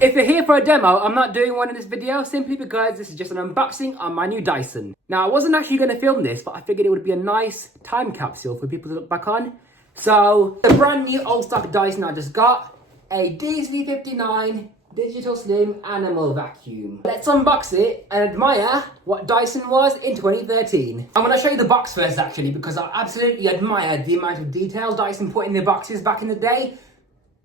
If you're here for a demo, I'm not doing one in this video simply because this is just an unboxing on my new Dyson. Now, I wasn't actually going to film this, but I figured it would be a nice time capsule for people to look back on. So, the brand new old stock Dyson I just got, a DC59 Digital Slim Animal vacuum. Let's unbox it and admire what Dyson was in 2013. I'm going to show you the box first actually, because I absolutely admired the amount of detail Dyson put in their boxes back in the day.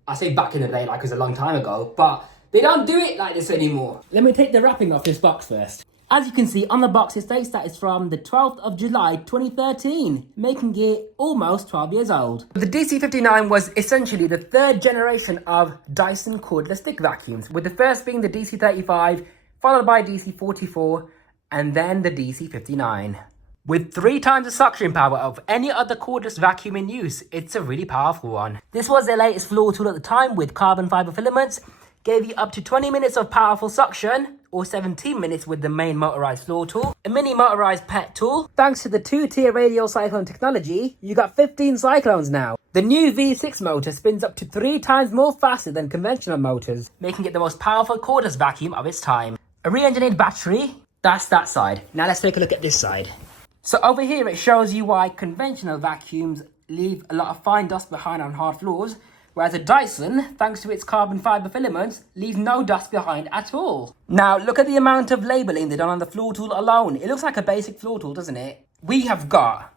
I say back in the day like it was a long time ago, but they don't do it like this anymore. Let me take the wrapping off this box first. As you can see on the box, it states that it's from the 12th of July 2013, making it almost 12 years old. The DC59 was essentially the third generation of Dyson cordless stick vacuums, with the first being the DC35, followed by DC44, and then the DC59. With 3 times the suction power of any other cordless vacuum in use, it's a really powerful one. This was their latest floor tool at the time with carbon fiber filaments, gave you up to 20 minutes of powerful suction, or 17 minutes with the main motorized floor tool. A mini motorized pet tool. Thanks to the 2-tier radial cyclone technology, you got 15 cyclones now. The new V6 motor spins up to 3 times more faster than conventional motors, making it the most powerful cordless vacuum of its time. A re-engineered battery, that's that side. Now let's take a look at this side. So over here it shows you why conventional vacuums leave a lot of fine dust behind on hard floors, whereas a Dyson, thanks to its carbon fiber filaments, leaves no dust behind at all. Now look at the amount of labelling they've done on the floor tool alone. It looks like a basic floor tool, doesn't it? We have got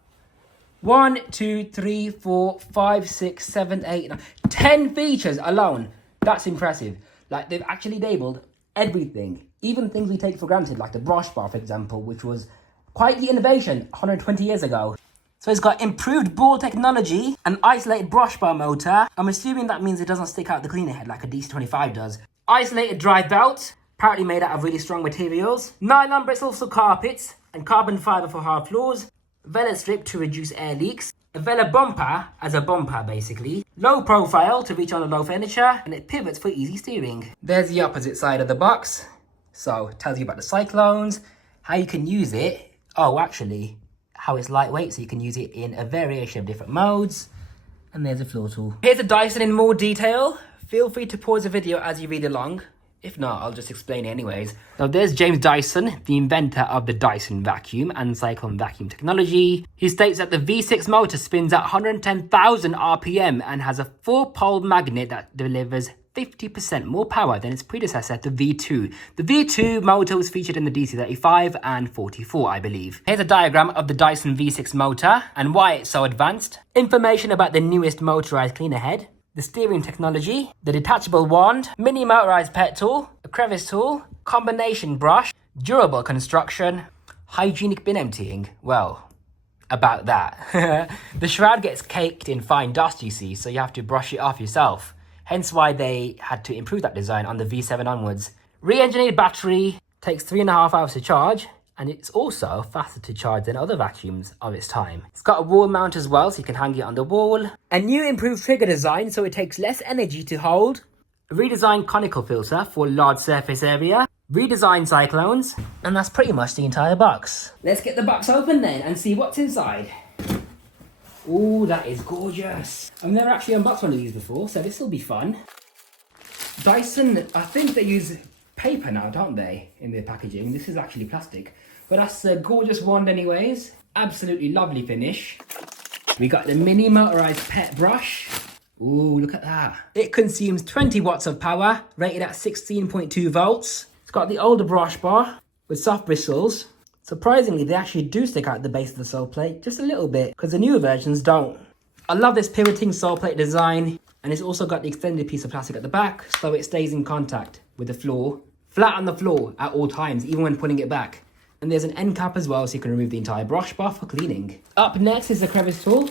1, 2, 3, 4, 5, 6, 7, 8, 9, 10 features alone. That's impressive. Like, they've actually labelled everything, even things we take for granted, like the brush bar, for example, which was quite the innovation 120 years ago. So it's got improved ball technology, an isolated brush bar motor. I'm assuming that means it doesn't stick out the cleaner head like a DC25 does. Isolated drive belt, apparently made out of really strong materials. Nylon bristles for carpets and carbon fiber for hard floors. Vela strip to reduce air leaks. A Vela bumper as a bumper basically. Low profile to reach on the low furniture, and it pivots for easy steering. There's the opposite side of the box. So it tells you about the cyclones, how you can use it. Oh, actually, how it's lightweight, so you can use it in a variation of different modes. And there's a floor tool. Here's a Dyson in more detail. Feel free to pause the video as you read along. If not, I'll just explain it anyways. Now there's James Dyson, the inventor of the Dyson vacuum and cyclone vacuum technology. He states that the V6 motor spins at 110,000 RPM and has a 4-pole magnet that delivers 50% more power than its predecessor, the V2. The V2 motor was featured in the DC35 and 44, I believe. Here's a diagram of the Dyson V6 motor and why it's so advanced. Information about the newest motorized cleaner head, the steering technology, the detachable wand, mini motorized pet tool, a crevice tool, combination brush, durable construction, hygienic bin emptying. Well, about that. The shroud gets caked in fine dust, you see, so you have to brush it off yourself. Hence why they had to improve that design on the V7 onwards. Re-engineered battery, takes 3.5 hours to charge, and it's also faster to charge than other vacuums of its time. It's got a wall mount as well, so you can hang it on the wall. A new improved trigger design, so it takes less energy to hold. A redesigned conical filter for large surface area. Redesigned cyclones. And that's pretty much the entire box. Let's get the box open then and see what's inside. Ooh, that is gorgeous. I've never actually unboxed one of these before, so this will be fun. Dyson, I think they use paper now, don't they, in their packaging? This is actually plastic. But that's a gorgeous wand anyways. Absolutely lovely finish. We got the mini motorized pet brush. Ooh, look at that. It consumes 20 watts of power, rated at 16.2 volts. It's got the older brush bar with soft bristles. Surprisingly, they actually do stick out the base of the sole plate, just a little bit, because the newer versions don't. I love this pivoting sole plate design, and it's also got the extended piece of plastic at the back, so it stays in contact with the floor, flat on the floor at all times, even when putting it back. And there's an end cap as well, so you can remove the entire brush bar for cleaning. Up next is the crevice tool.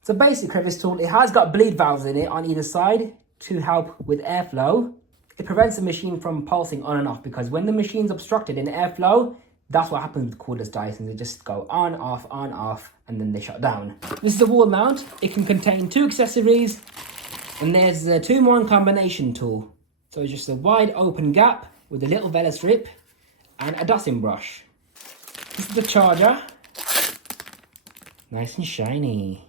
It's a basic crevice tool. It has got bleed valves in it on either side to help with airflow. It prevents the machine from pulsing on and off, because when the machine's obstructed in airflow, that's what happens with cordless Dysons. They just go on, off, and then they shut down. This is a wall mount. It can contain 2 accessories, and there's a 2-in-1 combination tool. So it's just a wide open gap with a little Vela strip and a dusting brush. This is the charger. Nice and shiny.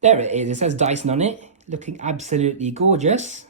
There it is. It says Dyson on it. Looking absolutely gorgeous.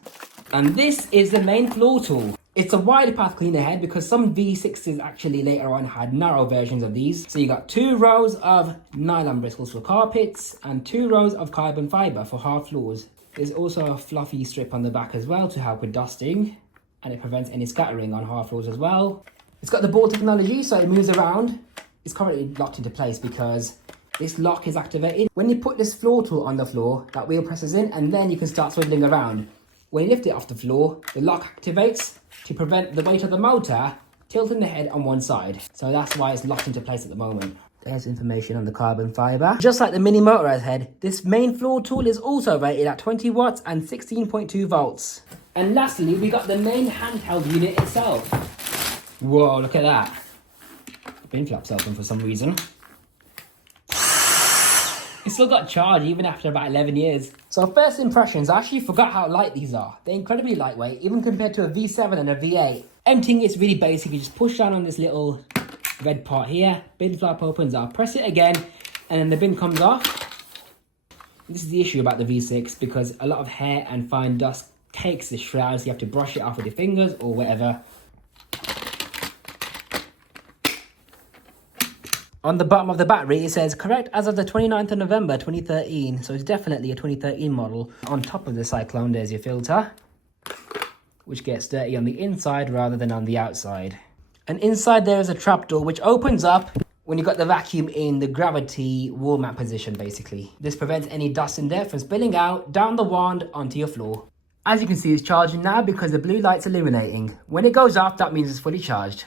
And this is the main floor tool. It's a wider path cleaner head because some V6s actually later on had narrow versions of these. So you got 2 rows of nylon bristles for carpets and 2 rows of carbon fibre for hard floors. There's also a fluffy strip on the back as well to help with dusting, and it prevents any scattering on hard floors as well. It's got the ball technology, so it moves around. It's currently locked into place because this lock is activated. When you put this floor tool on the floor, that wheel presses in and then you can start swiveling around. When you lift it off the floor, the lock activates to prevent the weight of the motor tilting the head on one side. So that's why it's locked into place at the moment. There's information on the carbon fibre. Just like the mini motorised head, this main floor tool is also rated at 20 watts and 16.2 volts. And lastly, we got the main handheld unit itself. Whoa, look at that. Bin flaps open for some reason. It's still got charge even after about 11 years. So first impressions, I actually forgot how light these are. They're incredibly lightweight, even compared to a V7 and a V8. Emptying is really basic. You just push down on this little red part here. Bin flap opens up, press it again, and then the bin comes off. This is the issue about the V6 because a lot of hair and fine dust takes the shroud, so you have to brush it off with your fingers or whatever. On the bottom of the battery, it says, correct as of the 29th of November 2013. So it's definitely a 2013 model. On top of the Cyclone, there's your filter, which gets dirty on the inside rather than on the outside. And inside there is a trapdoor, which opens up when you've got the vacuum in the gravity wall mount position, basically. This prevents any dust and dirt from spilling out down the wand onto your floor. As you can see, it's charging now because the blue light's illuminating. When it goes off, that means it's fully charged.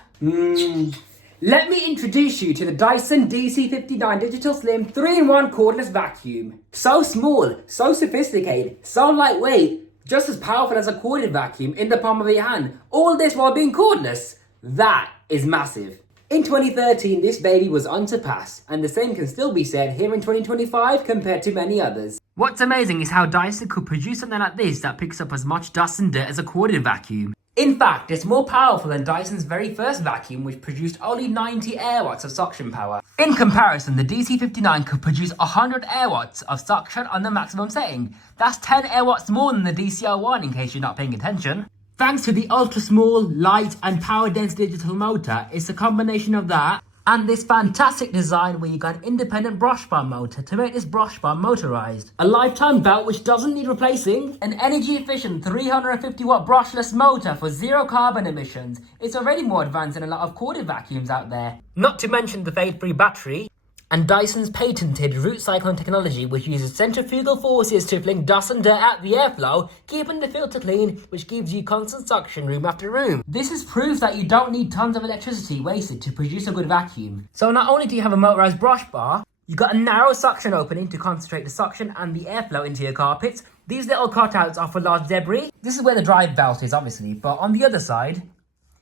Let me introduce you to the Dyson DC59 Digital Slim 3-in-1 cordless vacuum. So small, so sophisticated, so lightweight, just as powerful as a corded vacuum in the palm of your hand. All this while being cordless. That is massive. In 2013, this baby was unsurpassed, and the same can still be said here in 2025 compared to many others. What's amazing is how Dyson could produce something like this that picks up as much dust and dirt as a corded vacuum. In fact, it's more powerful than Dyson's very first vacuum, which produced only 90 air watts of suction power. In comparison, the DC59 could produce 100 air watts of suction on the maximum setting. That's 10 air watts more than the DC01 in case you're not paying attention. Thanks to the ultra small, light and power dense digital motor, it's a combination of that and this fantastic design where you got an independent brush bar motor to make this brush bar motorized. A lifetime belt which doesn't need replacing. An energy efficient 350 watt brushless motor for 0 carbon emissions. It's already more advanced than a lot of corded vacuums out there. Not to mention the fade-free battery. And Dyson's patented root cyclone technology, which uses centrifugal forces to fling dust and dirt out the airflow, keeping the filter clean, which gives you constant suction room after room. This is proof that you don't need tons of electricity wasted to produce a good vacuum. So not only do you have a motorized brush bar, you got a narrow suction opening to concentrate the suction and the airflow into your carpets. These little cutouts are for large debris. This is where the drive belt is, obviously, but on the other side,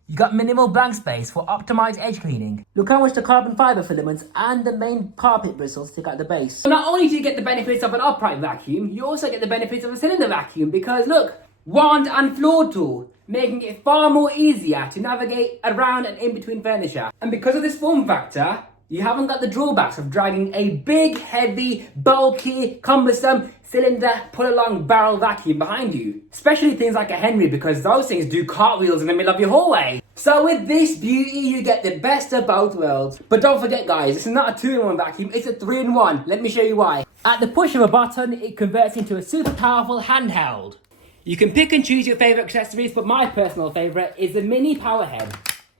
you got minimal blank space for optimized edge cleaning. Look how much the carbon fibre filaments and the main carpet bristles stick out the base. So not only do you get the benefits of an upright vacuum, you also get the benefits of a cylinder vacuum because look, wand and floor tool, making it far more easier to navigate around and in between furniture. And because of this form factor, you haven't got the drawbacks of dragging a big, heavy, bulky, cumbersome cylinder pull-along barrel vacuum behind you. Especially things like a Henry, because those things do cartwheels in the middle of your hallway. So with this beauty, you get the best of both worlds. But don't forget guys, this is not a 2-in-1 vacuum, it's a 3-in-1. Let me show you why. At the push of a button, it converts into a super powerful handheld. You can pick and choose your favourite accessories, but my personal favourite is the mini power head.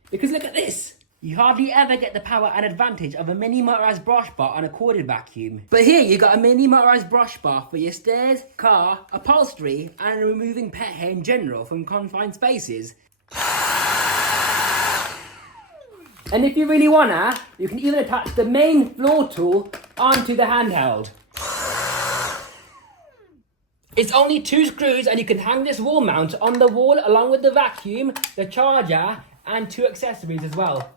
Because look at this. You hardly ever get the power and advantage of a mini motorised brush bar on a corded vacuum. But here you got a mini motorised brush bar for your stairs, car, upholstery and removing pet hair in general from confined spaces. And if you really wanna, you can even attach the main floor tool onto the handheld. It's only 2 screws and you can hang this wall mount on the wall along with the vacuum, the charger and 2 accessories as well.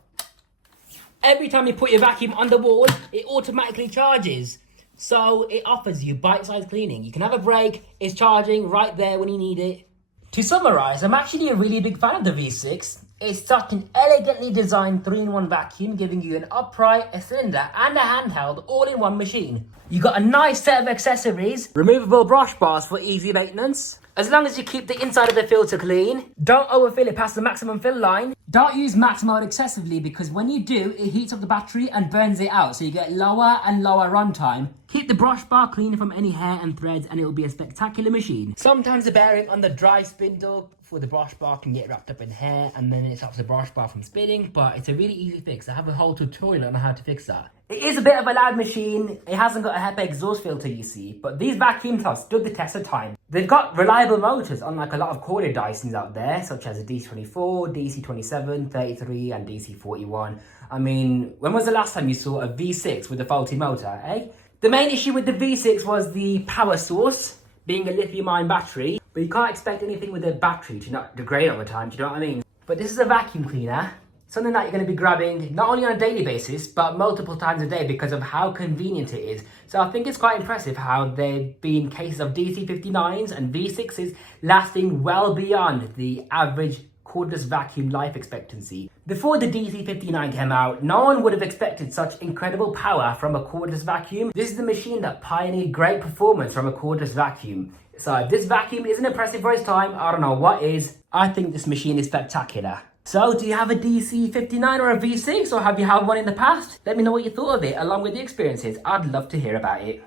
Every time you put your vacuum on the wall, it automatically charges. So it offers you bite-sized cleaning. You can have a break, it's charging right there when you need it. To summarise, I'm actually a really big fan of the V6. It's such an elegantly designed 3-in-1 vacuum, giving you an upright, a cylinder and a handheld all in one machine. You got a nice set of accessories, removable brush bars for easy maintenance, As long as you keep the inside of the filter clean, don't overfill it past the maximum fill line. Don't use max mode excessively because when you do, it heats up the battery and burns it out, so you get lower and lower runtime. Keep the brush bar clean from any hair and threads and it will be a spectacular machine. Sometimes the bearing on the dry spindle for the brush bar can get wrapped up in hair and then it stops the brush bar from spinning, but it's a really easy fix. I have a whole tutorial on how to fix that. It is a bit of a loud machine. It hasn't got a HEPA exhaust filter, you see, but these vacuums have stood the test of time. They've got reliable motors, unlike a lot of corded Dysons out there, such as the DC24, DC27, 33, and DC41. I mean, when was the last time you saw a V6 with a faulty motor, eh? The main issue with the V6 was the power source, being a lithium-ion battery, but you can't expect anything with a battery to not degrade over time, do you know what I mean? But this is a vacuum cleaner, something that you're going to be grabbing not only on a daily basis, but multiple times a day because of how convenient it is. So I think it's quite impressive how there've been cases of DC59s and V6s lasting well beyond the average cordless vacuum life expectancy. Before the DC59 came out, no one would have expected such incredible power from a cordless vacuum. This is the machine that pioneered great performance from a cordless vacuum. So if this vacuum isn't impressive for its time, I don't know what is. I think this machine is spectacular. So, do you have a DC59 or a V6, or have you had one in the past? Let me know what you thought of it, along with the experiences. I'd love to hear about it.